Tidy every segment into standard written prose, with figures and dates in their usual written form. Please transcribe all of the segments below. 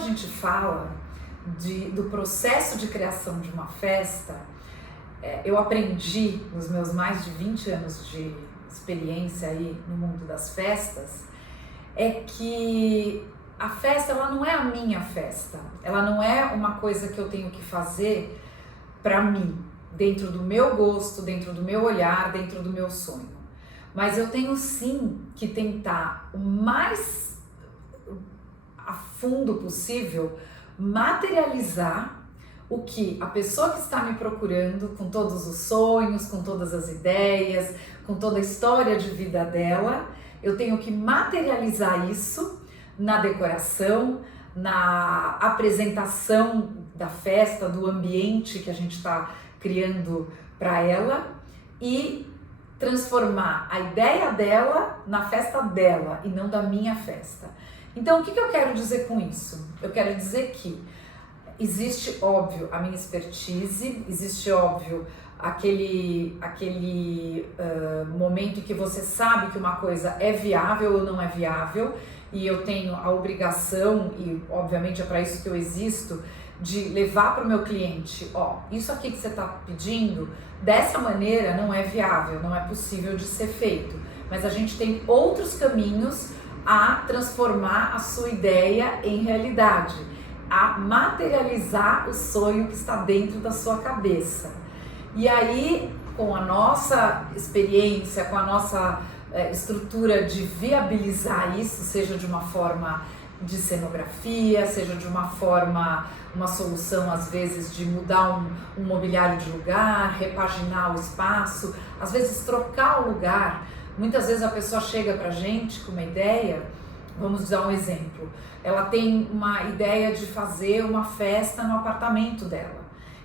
a gente fala do processo de criação de uma festa, eu aprendi nos meus mais de 20 anos de experiência aí no mundo das festas, é que a festa, ela não é a minha festa, ela não é uma coisa que eu tenho que fazer para mim, dentro do meu gosto, dentro do meu olhar, dentro do meu sonho. Mas eu tenho sim que tentar o mais a fundo possível materializar o que a pessoa que está me procurando, com todos os sonhos, com todas as ideias, com toda a história de vida dela, eu tenho que materializar isso na decoração, na apresentação da festa, do ambiente que a gente está criando para ela e transformar a ideia dela na festa dela e não da minha festa. Então, o que eu quero dizer com isso? Eu quero dizer que existe, óbvio, a minha expertise, existe, óbvio, aquele momento em que você sabe que uma coisa é viável ou não é viável, e eu tenho a obrigação, e obviamente é para isso que eu existo, de levar para o meu cliente, isso aqui que você está pedindo, dessa maneira não é viável, não é possível de ser feito, mas a gente tem outros caminhos a transformar a sua ideia em realidade, a materializar o sonho que está dentro da sua cabeça. E aí, com a nossa experiência, com a nossa estrutura de viabilizar isso, seja de uma forma de cenografia, seja de uma forma, uma solução às vezes de mudar um mobiliário de lugar, repaginar o espaço, às vezes trocar o lugar. Muitas vezes a pessoa chega pra gente com uma ideia, vamos dar um exemplo, ela tem uma ideia de fazer uma festa no apartamento dela.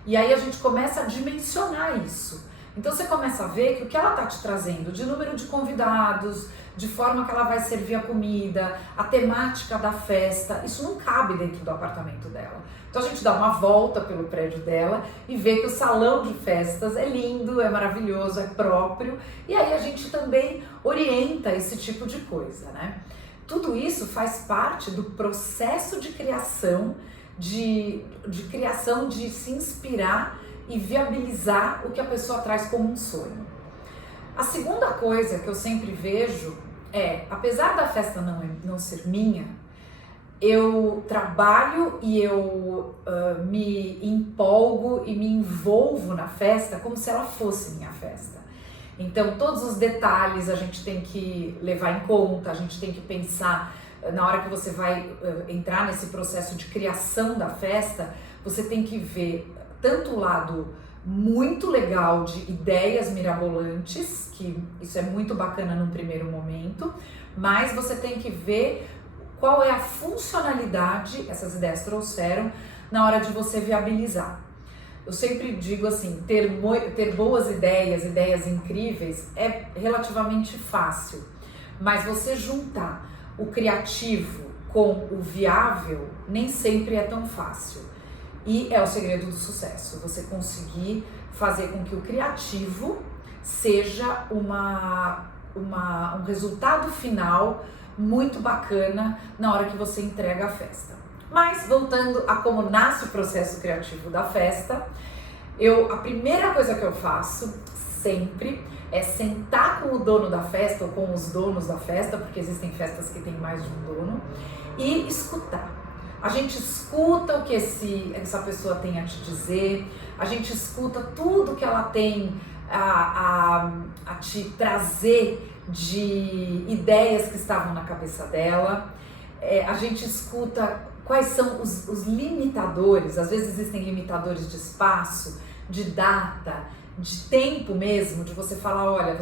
E aí a gente começa a dimensionar isso. Então você começa a ver que o que ela está te trazendo de número de convidados, de forma que ela vai servir a comida, a temática da festa, isso não cabe dentro do apartamento dela. Então a gente dá uma volta pelo prédio dela e vê que o salão de festas é lindo, é maravilhoso, é próprio, e aí a gente também orienta esse tipo de coisa, né? Tudo isso faz parte do processo de criação, de criação, de se inspirar e viabilizar o que a pessoa traz como um sonho. A segunda coisa que eu sempre vejo é, apesar da festa não ser minha, eu trabalho e eu me empolgo e me envolvo na festa como se ela fosse minha festa. Então todos os detalhes a gente tem que levar em conta, a gente tem que pensar na hora que você vai entrar nesse processo de criação da festa, você tem que ver tanto o lado muito legal de ideias mirabolantes, que isso é muito bacana num primeiro momento, mas você tem que ver qual é a funcionalidade, essas ideias trouxeram, na hora de você viabilizar. Eu sempre digo assim, ter boas ideias, ideias incríveis, é relativamente fácil, mas você juntar o criativo com o viável nem sempre é tão fácil. E é o segredo do sucesso, você conseguir fazer com que o criativo seja um resultado final muito bacana na hora que você entrega a festa. Mas voltando a como nasce o processo criativo da festa, a primeira coisa que eu faço sempre é sentar com o dono da festa ou com os donos da festa, porque existem festas que tem mais de um dono, e escutar. A gente escuta o que essa pessoa tem a te dizer, a gente escuta tudo que ela tem a te trazer de ideias que estavam na cabeça dela, a gente escuta quais são os limitadores, às vezes existem limitadores de espaço, de data, de tempo mesmo, de você falar, olha,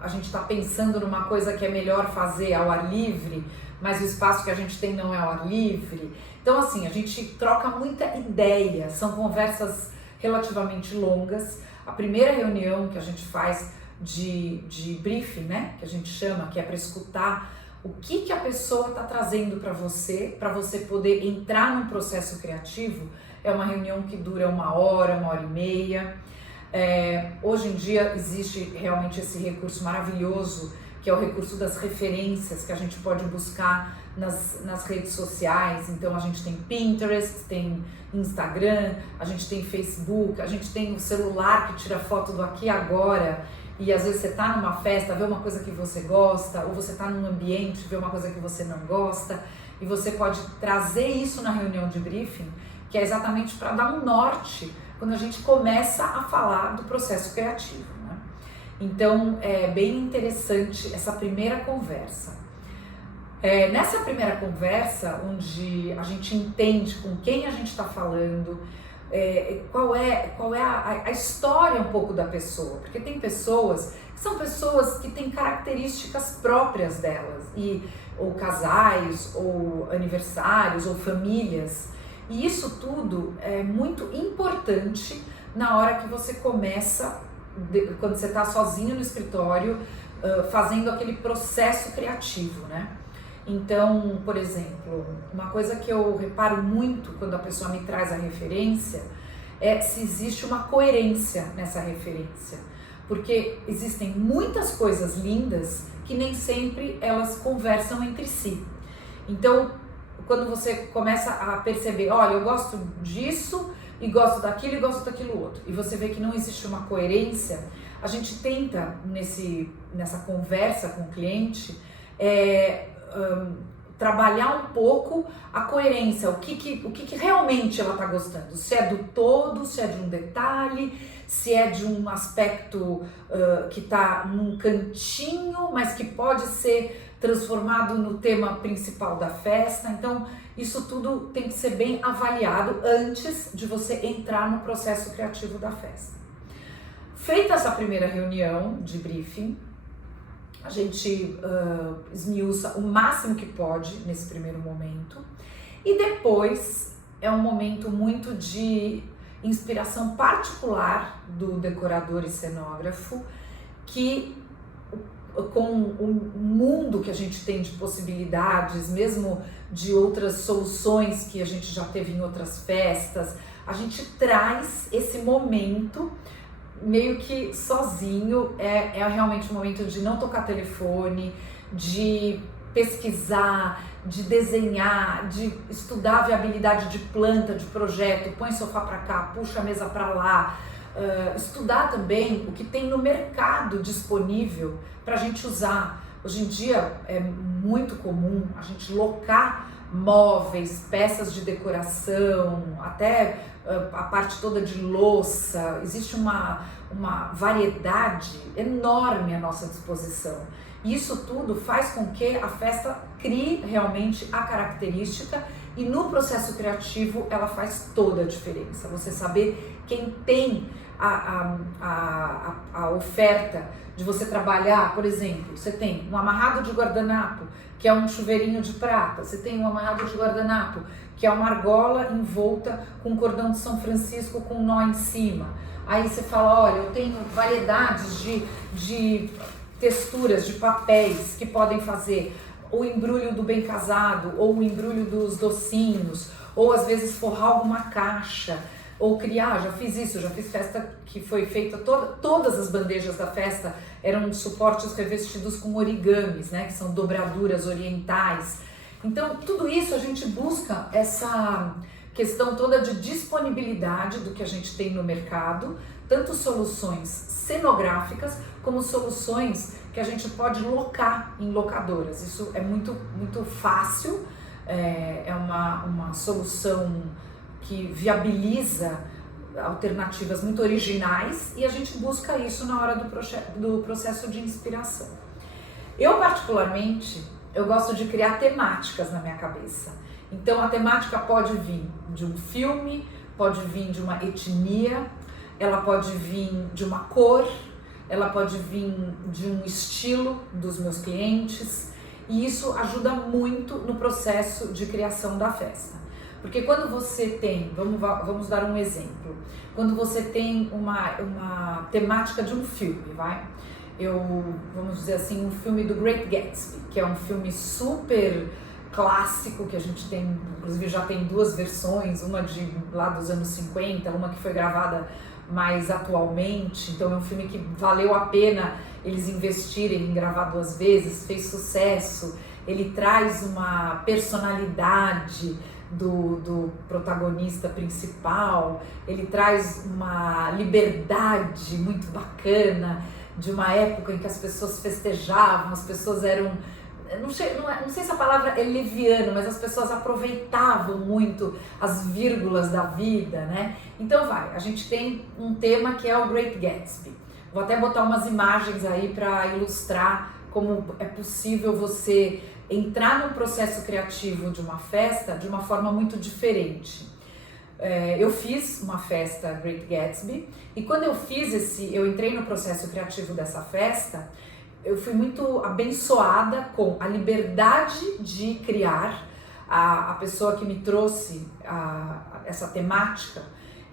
a gente está pensando numa coisa que é melhor fazer ao ar livre, mas o espaço que a gente tem não é ao ar livre. Então assim, a gente troca muita ideia, são conversas relativamente longas. A primeira reunião que a gente faz de briefing, né, que a gente chama, que é para escutar o que a pessoa está trazendo para você poder entrar num processo criativo, é uma reunião que dura 1h, 1h30. Hoje em dia existe realmente esse recurso maravilhoso, que é o recurso das referências, que a gente pode buscar nas redes sociais. Então a gente tem Pinterest, tem Instagram, a gente tem Facebook, a gente tem o celular que tira foto do aqui e agora. E às vezes você tá numa festa, vê uma coisa que você gosta, ou você tá num ambiente, vê uma coisa que você não gosta, e você pode trazer isso na reunião de briefing, que é exatamente para dar um norte quando a gente começa a falar do processo criativo, né? Então é bem interessante essa primeira conversa. Nessa primeira conversa, onde a gente entende com quem a gente está falando, qual é a história um pouco da pessoa, porque tem pessoas que são pessoas que têm características próprias delas, ou casais, ou aniversários, ou famílias, e isso tudo é muito importante na hora que você começa, quando você está sozinho no escritório, fazendo aquele processo criativo, né? Então, por exemplo, uma coisa que eu reparo muito quando a pessoa me traz a referência é se existe uma coerência nessa referência. Porque existem muitas coisas lindas que nem sempre elas conversam entre si. Então, quando você começa a perceber, olha, eu gosto disso e gosto daquilo e gosto daquilo outro, e você vê que não existe uma coerência, a gente tenta, nessa conversa com o cliente, trabalhar um pouco a coerência, o que realmente ela está gostando, se é do todo, se é de um detalhe, se é de um aspecto que está num cantinho, mas que pode ser transformado no tema principal da festa. Então isso tudo tem que ser bem avaliado antes de você entrar no processo criativo da festa. Feita essa primeira reunião de briefing, a gente esmiuça o máximo que pode nesse primeiro momento, e depois é um momento muito de inspiração particular do decorador e cenógrafo, que com o mundo que a gente tem de possibilidades, mesmo de outras soluções que a gente já teve em outras festas, a gente traz esse momento meio que sozinho. É realmente um momento de não tocar telefone, de pesquisar, de desenhar, de estudar a viabilidade de planta, de projeto, põe sofá para cá, puxa a mesa para lá, estudar também o que tem no mercado disponível para a gente usar. Hoje em dia é muito comum a gente locar móveis, peças de decoração, até a parte toda de louça. Existe uma variedade enorme à nossa disposição. E isso tudo faz com que a festa crie realmente a característica, e no processo criativo ela faz toda a diferença. Você saber quem tem a oferta de você trabalhar, por exemplo, você tem um amarrado de guardanapo, que é um chuveirinho de prata, você tem um amarrado de guardanapo, que é uma argola envolta com cordão de São Francisco com um nó em cima. Aí você fala, olha, eu tenho variedades de texturas, de papéis que podem fazer o embrulho do bem casado, ou o embrulho dos docinhos, ou às vezes forrar alguma caixa, ou criar. Já fiz isso, já fiz festa que foi feita, todas as bandejas da festa eram suportes revestidos com origamis, né, que são dobraduras orientais. Então tudo isso a gente busca essa questão toda de disponibilidade do que a gente tem no mercado, tanto soluções cenográficas como soluções que a gente pode locar em locadoras. Isso é muito, muito fácil, é uma solução que viabiliza alternativas muito originais, e a gente busca isso na hora do processo de inspiração. Eu particularmente, eu gosto de criar temáticas na minha cabeça. Então a temática pode vir de um filme, pode vir de uma etnia, ela pode vir de uma cor, ela pode vir de um estilo dos meus clientes, e isso ajuda muito no processo de criação da festa. Porque quando você tem, vamos dar um exemplo, quando você tem uma temática de um filme, vamos dizer assim, um filme do Great Gatsby, que é um filme super clássico, que a gente tem, inclusive já tem duas versões, uma de lá dos anos 50, uma que foi gravada mais atualmente. Então é um filme que valeu a pena eles investirem em gravar duas vezes, fez sucesso. ele traz uma personalidade do protagonista principal, ele traz uma liberdade muito bacana de uma época em que as pessoas festejavam, as pessoas eram, não sei se a palavra é leviana, mas as pessoas aproveitavam muito as vírgulas da vida, né? Então a gente tem um tema que é o Great Gatsby. Vou até botar umas imagens aí para ilustrar como é possível você entrar no processo criativo de uma festa de uma forma muito diferente. Eu fiz uma festa Great Gatsby e quando eu entrei no processo criativo dessa festa, eu fui muito abençoada com a liberdade de criar. A pessoa que me trouxe essa temática,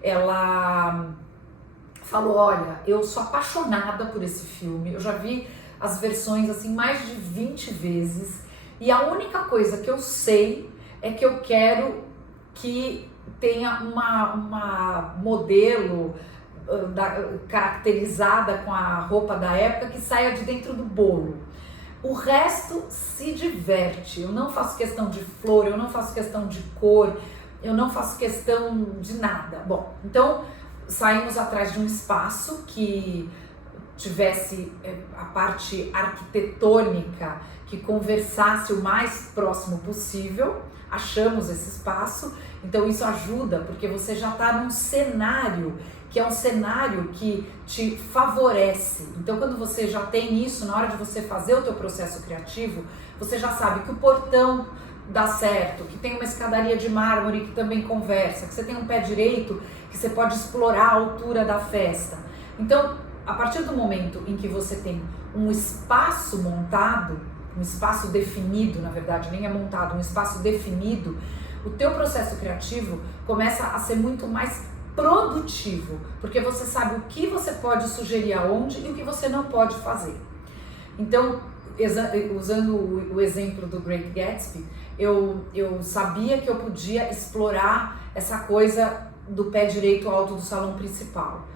ela falou, olha, eu sou apaixonada por esse filme, eu já vi as versões assim mais de 20 vezes e a única coisa que eu sei é que eu quero que tenha uma modelo caracterizada com a roupa da época que saia de dentro do bolo. O resto se diverte, eu não faço questão de flor, eu não faço questão de cor, eu não faço questão de nada. Bom, então saímos atrás de um espaço que tivesse a parte arquitetônica que conversasse o mais próximo possível, achamos esse espaço, então isso ajuda porque você já está num cenário que é um cenário que te favorece. Então quando você já tem isso, na hora de você fazer o teu processo criativo, você já sabe que o portão dá certo, que tem uma escadaria de mármore que também conversa, que você tem um pé direito que você pode explorar a altura da festa. Então, a partir do momento em que você tem um espaço montado, um espaço definido, na verdade, nem é montado, um espaço definido, o teu processo criativo começa a ser muito mais produtivo, porque você sabe o que você pode sugerir aonde e o que você não pode fazer. Então, usando o exemplo do Great Gatsby, eu sabia que eu podia explorar essa coisa do pé direito alto do salão principal.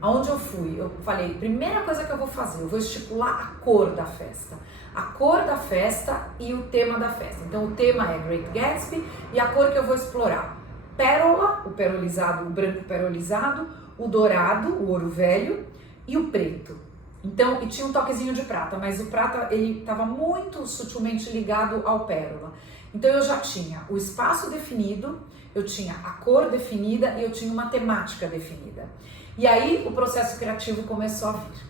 Aonde eu fui? Eu falei, primeira coisa que eu vou fazer, eu vou estipular a cor da festa. A cor da festa e o tema da festa. Então o tema é Great Gatsby e a cor que eu vou explorar. Pérola, o perolizado, o branco perolizado, o dourado, o ouro velho e o preto. Então, e tinha um toquezinho de prata, mas o prata ele estava muito sutilmente ligado ao pérola. Então eu já tinha o espaço definido, eu tinha a cor definida e eu tinha uma temática definida. E aí o processo criativo começou a vir.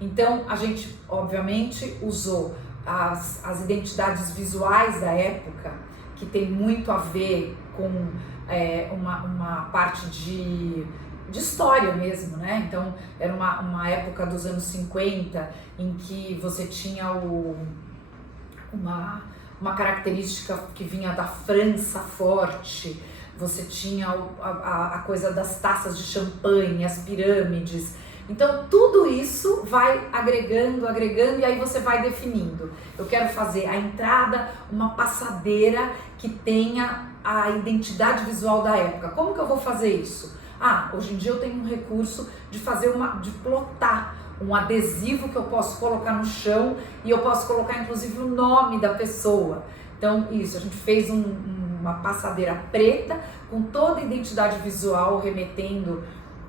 Então a gente obviamente usou as identidades visuais da época, que tem muito a ver com uma parte de história mesmo, né? Então era uma época dos anos 50 em que você tinha uma característica que vinha da França forte, você tinha a coisa das taças de champanhe, as pirâmides. Então tudo isso vai agregando e aí você vai definindo. Eu quero fazer a entrada, uma passadeira que tenha a identidade visual da época. Como que eu vou fazer isso? Hoje em dia eu tenho um recurso de de plotar um adesivo que eu posso colocar no chão e eu posso colocar inclusive o nome da pessoa. Então isso, a gente fez uma passadeira preta com toda a identidade visual remetendo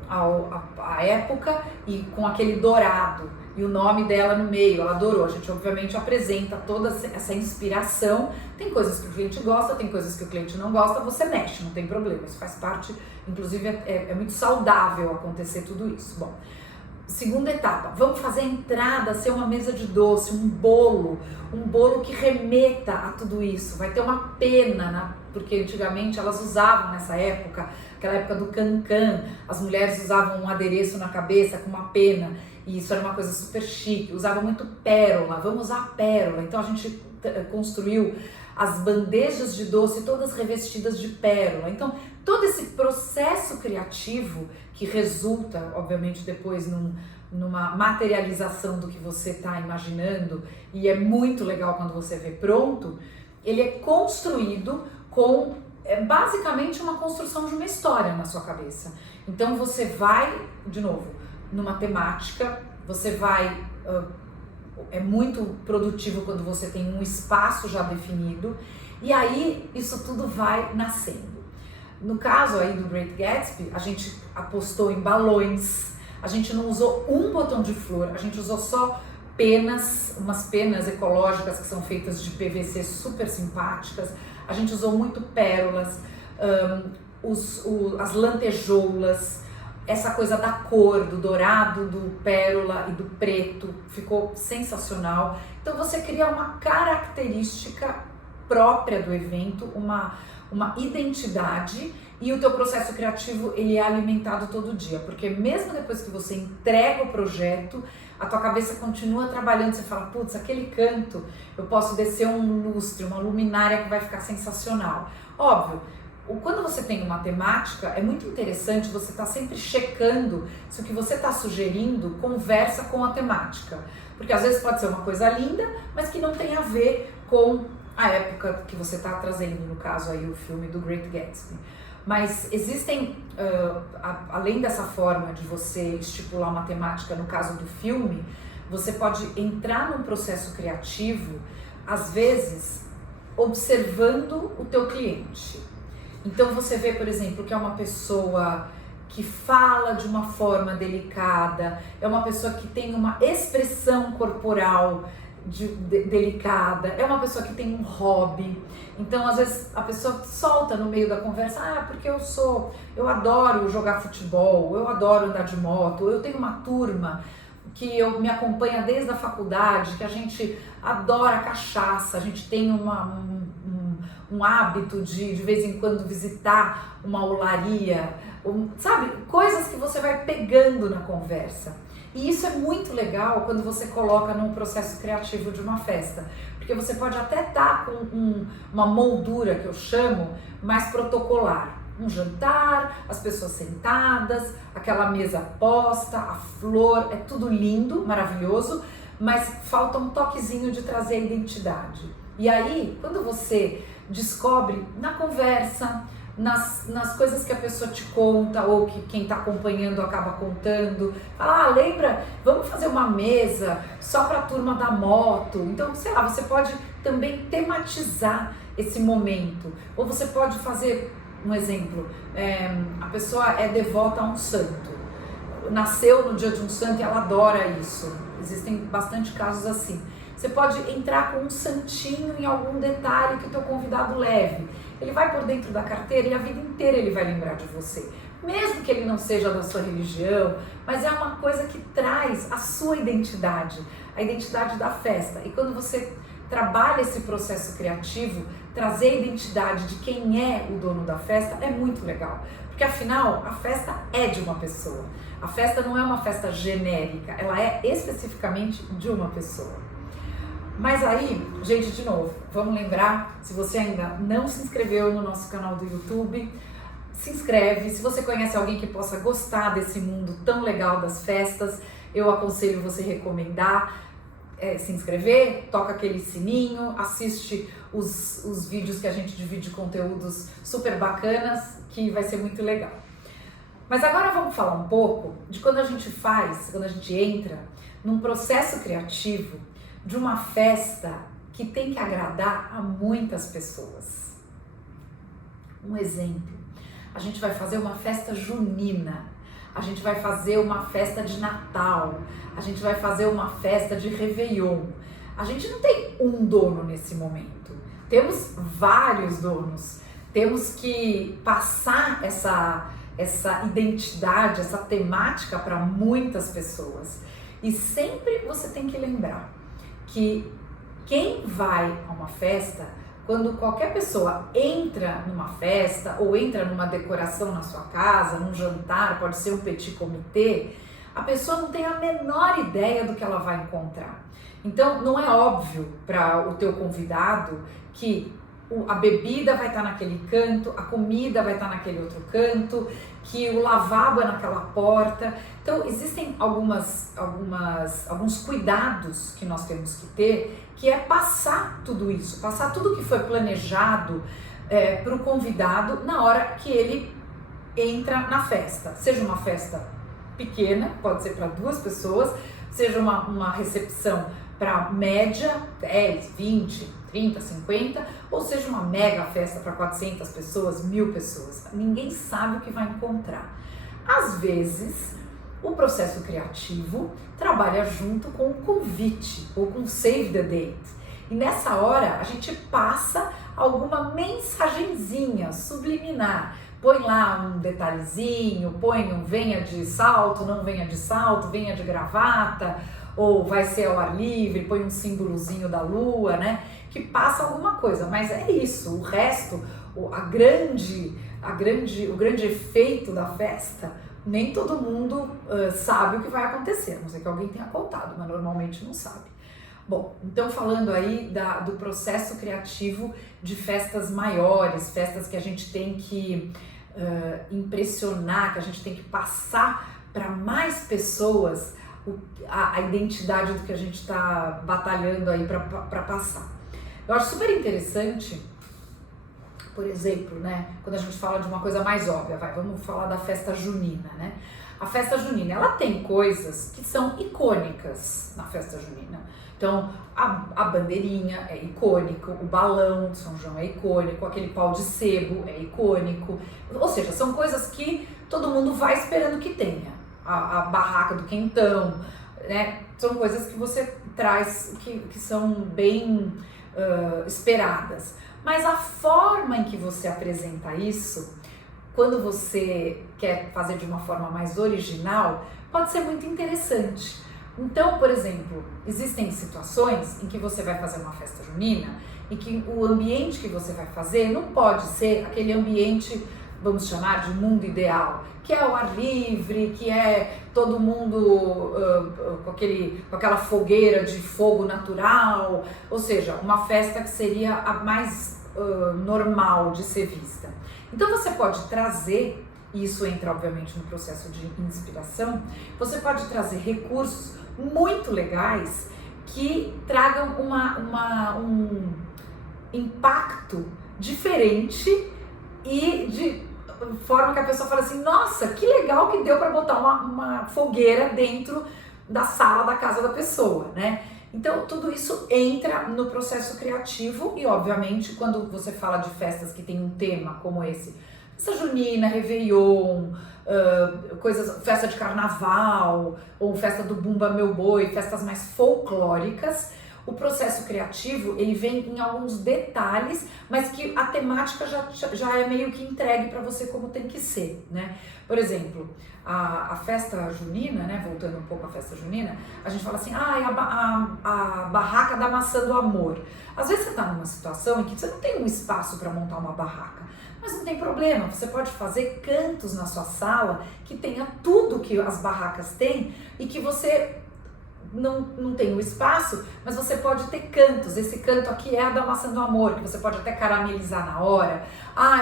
à época e com aquele dourado e o nome dela no meio, ela adorou. A gente obviamente apresenta toda essa inspiração, tem coisas que o cliente gosta, tem coisas que o cliente não gosta, você mexe, não tem problema, isso faz parte, inclusive é muito saudável acontecer tudo isso. Bom, segunda etapa, vamos fazer a entrada ser uma mesa de doce, um bolo que remeta a tudo isso, vai ter uma pena, porque antigamente elas usavam nessa época, aquela época do cancan, as mulheres usavam um adereço na cabeça com uma pena, e isso era uma coisa super chique, usava muito pérola, vamos usar pérola, então a gente construiu as bandejas de doce todas revestidas de pérola. Então todo esse processo criativo que resulta, obviamente, depois numa materialização do que você está imaginando, e é muito legal quando você vê pronto, ele é construído com basicamente uma construção de uma história na sua cabeça. Então você vai, de novo, numa temática, você vai é muito produtivo quando você tem um espaço já definido, e aí isso tudo vai nascendo. No caso aí do Great Gatsby, a gente apostou em balões, a gente não usou um botão de flor, a gente usou só penas, umas penas ecológicas que são feitas de PVC super simpáticas, a gente usou muito pérolas, as lantejoulas, essa coisa da cor, do dourado, do pérola e do preto, ficou sensacional. Então você cria uma característica própria do evento, uma identidade, e o teu processo criativo ele é alimentado todo dia, porque mesmo depois que você entrega o projeto, a tua cabeça continua trabalhando, você fala, putz, aquele canto, eu posso descer um lustre, uma luminária que vai ficar sensacional. Óbvio, quando você tem uma temática, é muito interessante você estar sempre checando se o que você está sugerindo conversa com a temática, porque às vezes pode ser uma coisa linda, mas que não tem a ver com a época que você está trazendo, no caso aí o filme do Great Gatsby. Mas existem, além dessa forma de você estipular uma temática, no caso do filme, você pode entrar num processo criativo, às vezes, observando o teu cliente. Então você vê, por exemplo, que é uma pessoa que fala de uma forma delicada, é uma pessoa que tem uma expressão corporal delicada, é uma pessoa que tem um hobby. Então às vezes a pessoa solta no meio da conversa, porque eu adoro jogar futebol, eu adoro andar de moto, eu tenho uma turma que me acompanha desde a faculdade, que a gente adora cachaça, a gente tem um hábito de vez em quando visitar uma olaria, sabe? Coisas que você vai pegando na conversa. E isso é muito legal quando você coloca num processo criativo de uma festa, porque você pode até estar com uma moldura, que eu chamo, mais protocolar. Um jantar, as pessoas sentadas, aquela mesa posta, a flor, é tudo lindo, maravilhoso, mas falta um toquezinho de trazer a identidade. E aí, quando você descobre na conversa, nas coisas que a pessoa te conta ou que quem está acompanhando acaba contando, fala, lembra, vamos fazer uma mesa só para a turma da moto. Então, sei lá, você pode também tematizar esse momento, ou você pode fazer um exemplo, a pessoa é devota a um santo, nasceu no dia de um santo e ela adora isso, existem bastante casos assim. Você pode entrar com um santinho em algum detalhe que o teu convidado leve. Ele vai por dentro da carteira e a vida inteira ele vai lembrar de você. Mesmo que ele não seja da sua religião, mas é uma coisa que traz a sua identidade, a identidade da festa. E quando você trabalha esse processo criativo, trazer a identidade de quem é o dono da festa é muito legal. Porque afinal, a festa é de uma pessoa. A festa não é uma festa genérica, ela é especificamente de uma pessoa. Mas aí, gente, de novo, vamos lembrar, se você ainda não se inscreveu no nosso canal do YouTube, se inscreve. Se você conhece alguém que possa gostar desse mundo tão legal das festas, eu aconselho você recomendar, se inscrever, toca aquele sininho, assiste os vídeos que a gente divide conteúdos super bacanas, que vai ser muito legal. Mas agora vamos falar um pouco de quando a gente entra num processo criativo de uma festa que tem que agradar a muitas pessoas. Um exemplo, a gente vai fazer uma festa junina, a gente vai fazer uma festa de Natal, a gente vai fazer uma festa de Réveillon. A gente não tem um dono nesse momento, temos vários donos, temos que passar essa identidade, essa temática para muitas pessoas. E sempre você tem que lembrar que quem vai a uma festa, quando qualquer pessoa entra numa festa ou entra numa decoração na sua casa, num jantar, pode ser um petit comité, a pessoa não tem a menor ideia do que ela vai encontrar. Então não é óbvio para o teu convidado que a bebida vai estar naquele canto, a comida vai estar naquele outro canto, que o lavabo é naquela porta. Então existem alguns cuidados que nós temos que ter, que é passar tudo isso, passar tudo que foi planejado para o convidado na hora que ele entra na festa. Seja uma festa pequena, pode ser para 2 pessoas, seja uma recepção para média 10, 20, 30, 50, ou seja, uma mega festa para 400 pessoas, 1000 pessoas. Ninguém sabe o que vai encontrar. Às vezes, o processo criativo trabalha junto com o convite ou com o save the date. E nessa hora a gente passa alguma mensagenzinha subliminar. Põe lá um detalhezinho, põe um venha de salto, não venha de salto, venha de gravata, ou vai ser ao ar livre, põe um símbolozinho da lua, né? Que passa alguma coisa, mas é isso. O resto, o grande efeito da festa, nem todo mundo sabe o que vai acontecer, a não ser que alguém tenha contado, mas normalmente não sabe. Bom, então falando aí do processo criativo de festas maiores, festas que a gente tem que impressionar, que a gente tem que passar para mais pessoas a identidade do que a gente está batalhando aí para passar. Eu acho super interessante, por exemplo, né, quando a gente fala de uma coisa mais óbvia, vamos falar da festa junina, né? A festa junina, ela tem coisas que são icônicas na festa junina. Então, a bandeirinha é icônico, o balão de São João é icônico, aquele pau de sebo é icônico. Ou seja, são coisas que todo mundo vai esperando que tenha. A barraca do quentão, né? São coisas que você traz que são bem esperadas. Mas a forma em que você apresenta isso, quando você quer fazer de uma forma mais original, pode ser muito interessante. Então, por exemplo, existem situações em que você vai fazer uma festa junina e que o ambiente que você vai fazer não pode ser aquele ambiente, vamos chamar de mundo ideal, que é o ar livre, que é todo mundo com aquela fogueira de fogo natural, ou seja, uma festa que seria a mais normal de ser vista. Então você pode trazer, e isso entra obviamente no processo de inspiração, você pode trazer recursos muito legais que tragam um impacto diferente e de forma que a pessoa fala assim, nossa, que legal que deu para botar uma fogueira dentro da sala da casa da pessoa, né? Então tudo isso entra no processo criativo e obviamente quando você fala de festas que tem um tema como esse, festa junina, Réveillon, festa de carnaval, ou festa do Bumba Meu Boi, festas mais folclóricas, o processo criativo ele vem em alguns detalhes, mas que a temática já é meio que entregue para você como tem que ser, né? Por exemplo, a festa junina, né? Voltando um pouco à festa junina, a gente fala assim, a barraca da maçã do amor. Às vezes você está numa situação em que você não tem um espaço para montar uma barraca, mas não tem problema, você pode fazer cantos na sua sala que tenha tudo que as barracas têm e que você não tem o espaço, mas você pode ter cantos. Esse canto aqui é a da maçã do amor, que você pode até caramelizar na hora.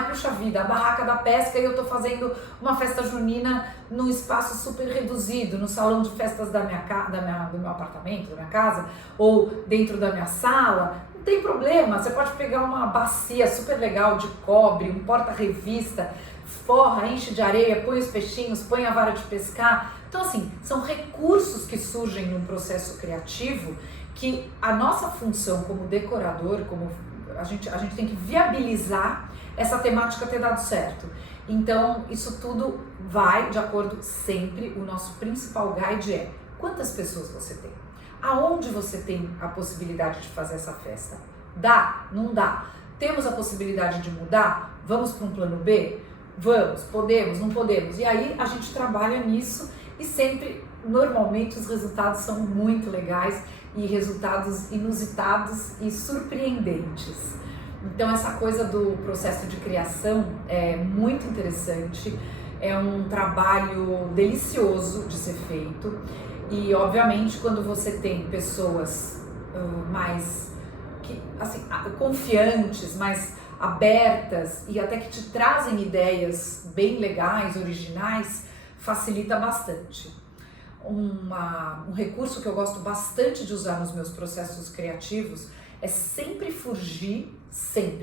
Puxa vida, a barraca da pesca e eu tô fazendo uma festa junina num espaço super reduzido, no salão de festas do meu apartamento, da minha casa, ou dentro da minha sala. Não tem problema, você pode pegar uma bacia super legal de cobre, um porta-revista, forra, enche de areia, põe os peixinhos, põe a vara de pescar. Então assim, são recursos que surgem num processo criativo que a nossa função como decorador, como a gente tem que viabilizar essa temática ter dado certo. Então isso tudo vai de acordo sempre, o nosso principal guide é quantas pessoas você tem, aonde você tem a possibilidade de fazer essa festa, dá, não dá, temos a possibilidade de mudar, vamos para um plano B? Vamos, podemos, não podemos, e aí a gente trabalha nisso. E sempre, normalmente, os resultados são muito legais e resultados inusitados e surpreendentes. Então, essa coisa do processo de criação é muito interessante, é um trabalho delicioso de ser feito e, obviamente, quando você tem pessoas mais confiantes, mais abertas e até que te trazem ideias bem legais, originais, facilita bastante. Um recurso que eu gosto bastante de usar nos meus processos criativos é sempre fugir,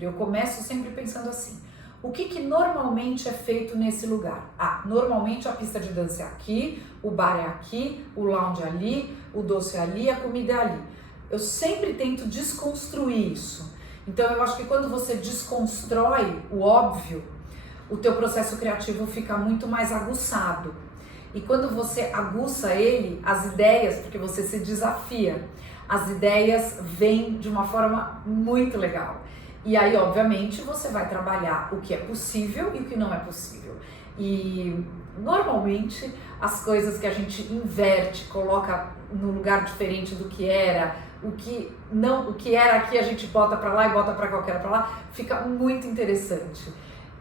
eu começo sempre pensando assim, o que normalmente é feito nesse lugar? Normalmente a pista de dança é aqui, o bar é aqui, o lounge é ali, o doce é ali, a comida é ali. eu sempre tento desconstruir isso. Então eu acho que quando você desconstrói o óbvio, o teu processo criativo fica muito mais aguçado. E quando você aguça ele, as ideias, porque você se desafia, as ideias vêm de uma forma muito legal. E aí, obviamente, você vai trabalhar o que é possível e o que não é possível. E normalmente as coisas que a gente inverte, coloca no lugar diferente do que era, o que era aqui a gente bota para lá e bota para qualquer para lá, fica muito interessante.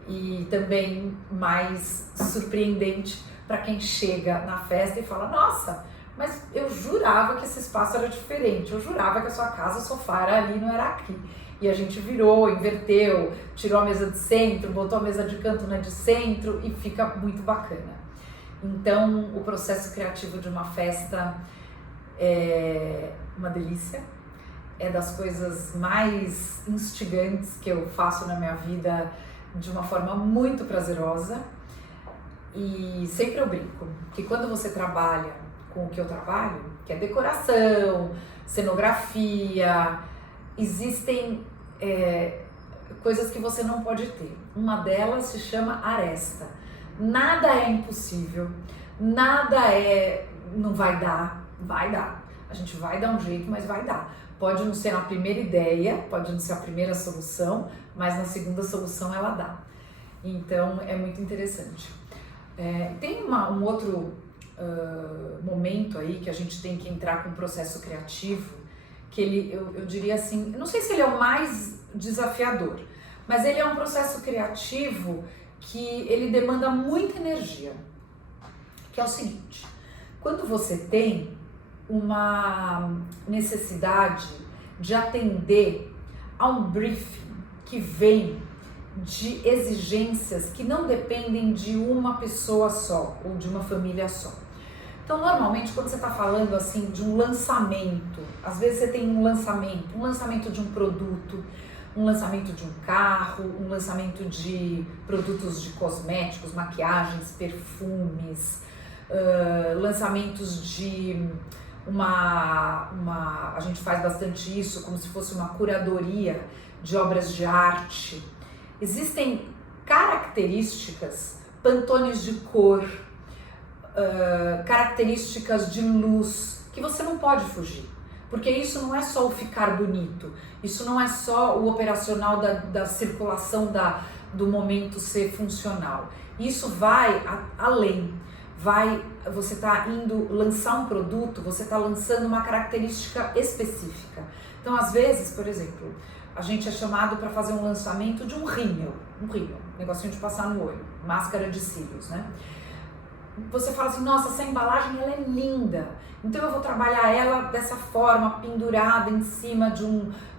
E também mais surpreendente para quem chega na festa e fala: nossa, mas eu jurava que esse espaço era diferente, eu jurava que a sua casa, o sofá era ali, não era aqui. E a gente virou, inverteu, tirou a mesa de centro, botou a mesa de canto na de centro e fica muito bacana. Então, o processo criativo de uma festa é uma delícia, é das coisas mais instigantes que eu faço na minha vida, de uma forma muito prazerosa. E sempre eu brinco que quando você trabalha com o que eu trabalho, que é decoração, cenografia, existem coisas que você não pode ter. Uma delas se chama aresta. Nada é impossível, nada não vai dar, vai dar. A gente vai dar um jeito, mas vai dar. Pode não ser a primeira ideia, pode não ser a primeira solução, mas na segunda solução ela dá. Então é muito interessante. Tem um outro momento aí que a gente tem que entrar com o processo criativo, que eu diria assim, eu não sei se ele é o mais desafiador, mas ele é um processo criativo que ele demanda muita energia, que é o seguinte: quando você tem uma necessidade de atender a um briefing que vem de exigências que não dependem de uma pessoa só ou de uma família só. Então, normalmente, quando você está falando assim de um lançamento, às vezes você tem um lançamento de um produto, um lançamento de um carro, um lançamento de produtos de cosméticos, maquiagens, perfumes, lançamentos de a gente faz bastante isso, como se fosse uma curadoria de obras de arte. Existem características, pantones de cor, características de luz, que você não pode fugir. Porque isso não é só o ficar bonito, isso não é só o operacional da circulação do momento ser funcional. Isso vai além. Você está indo lançar um produto, você está lançando uma característica específica. Então, às vezes, por exemplo, a gente é chamado para fazer um lançamento de um rímel, negocinho de passar no olho, máscara de cílios, né? Você fala assim: nossa, essa embalagem ela é linda, então eu vou trabalhar ela dessa forma, pendurada em cima de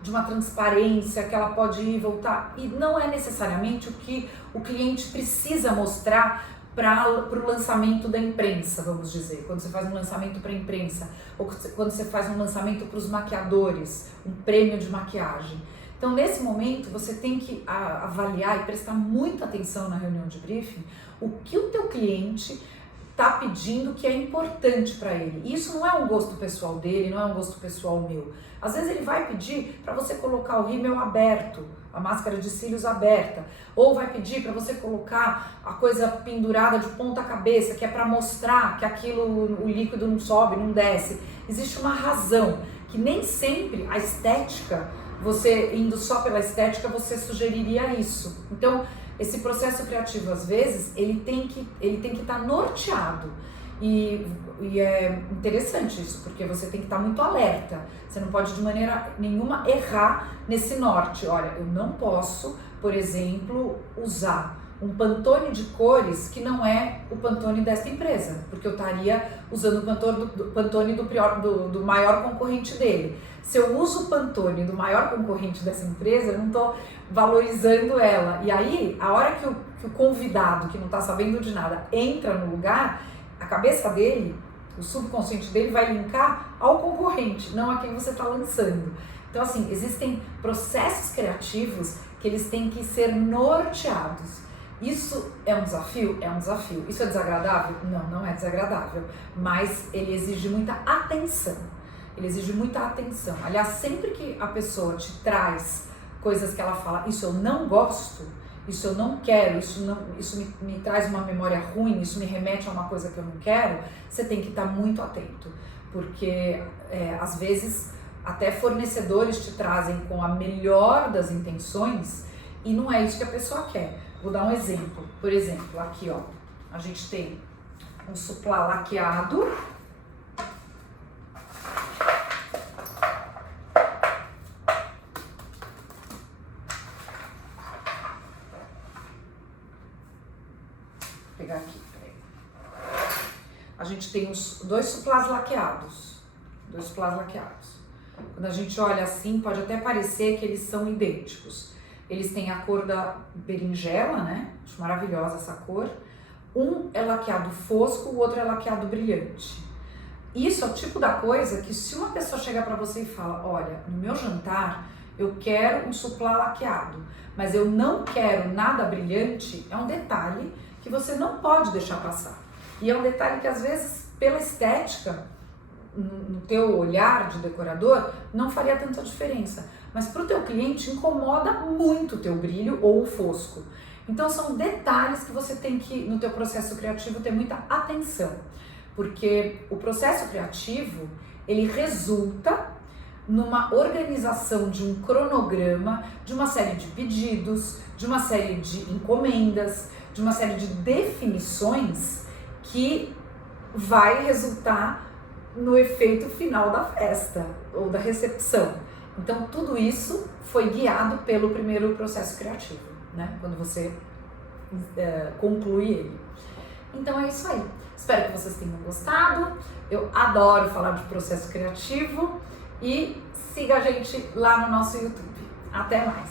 uma transparência que ela pode ir e voltar. E não é necessariamente o que o cliente precisa mostrar para o lançamento da imprensa, vamos dizer, quando você faz um lançamento para a imprensa, ou quando você faz um lançamento para os maquiadores, um prêmio de maquiagem. Então, nesse momento, você tem que avaliar e prestar muita atenção na reunião de briefing o que o teu cliente está pedindo que é importante para ele. E isso não é um gosto pessoal dele, não é um gosto pessoal meu. Às vezes ele vai pedir para você colocar o rímel aberto, a máscara de cílios aberta, ou vai pedir para você colocar a coisa pendurada de ponta cabeça, que é para mostrar que o líquido não sobe, não desce. Existe uma razão, que nem sempre a estética, você indo só pela estética, você sugeriria isso. Então, esse processo criativo, às vezes, ele tem que estar norteado. E é interessante isso, porque você tem que estar muito alerta. Você não pode de maneira nenhuma errar nesse norte. Olha, eu não posso, por exemplo, usar um Pantone de cores que não é o Pantone desta empresa, porque eu estaria usando o Pantone do maior concorrente dele. Se eu uso o Pantone do maior concorrente dessa empresa, eu não estou valorizando ela. E aí, a hora que o convidado, que não está sabendo de nada, entra no lugar, a cabeça dele, o subconsciente dele vai linkar ao concorrente, não a quem você está lançando. Então, assim, existem processos criativos que eles têm que ser norteados. Isso é um desafio? É um desafio. Isso é desagradável? Não, não é desagradável, mas ele exige muita atenção. ele exige muita atenção. Aliás, sempre que a pessoa te traz coisas que ela fala, isso eu não gosto, isso eu não quero, isso me traz uma memória ruim, isso me remete a uma coisa que eu não quero, você tem que estar muito atento, porque às vezes até fornecedores te trazem com a melhor das intenções e não é isso que a pessoa quer. Vou dar um exemplo. Por exemplo, aqui ó, a gente tem um suplá laqueado. Vou pegar aqui, peraí. A gente tem dois suplás laqueados. Quando a gente olha assim, pode até parecer que eles são idênticos. Eles têm a cor da berinjela, né? Acho maravilhosa essa cor. Um é laqueado fosco, o outro é laqueado brilhante. Isso é o tipo da coisa que se uma pessoa chegar para você e fala, olha, no meu jantar eu quero um suplá laqueado, mas eu não quero nada brilhante, é um detalhe que você não pode deixar passar. E é um detalhe que às vezes, pela estética, no teu olhar de decorador, não faria tanta diferença. Mas para o teu cliente incomoda muito o teu brilho ou o fosco. Então são detalhes que você tem que, no teu processo criativo, ter muita atenção. Porque o processo criativo, ele resulta numa organização de um cronograma, de uma série de pedidos, de uma série de encomendas, de uma série de definições que vai resultar no efeito final da festa ou da recepção. Então tudo isso foi guiado pelo primeiro processo criativo, né? Quando você conclui ele. Então é isso aí. Espero que vocês tenham gostado. Eu adoro falar de processo criativo e siga a gente lá no nosso YouTube. Até mais!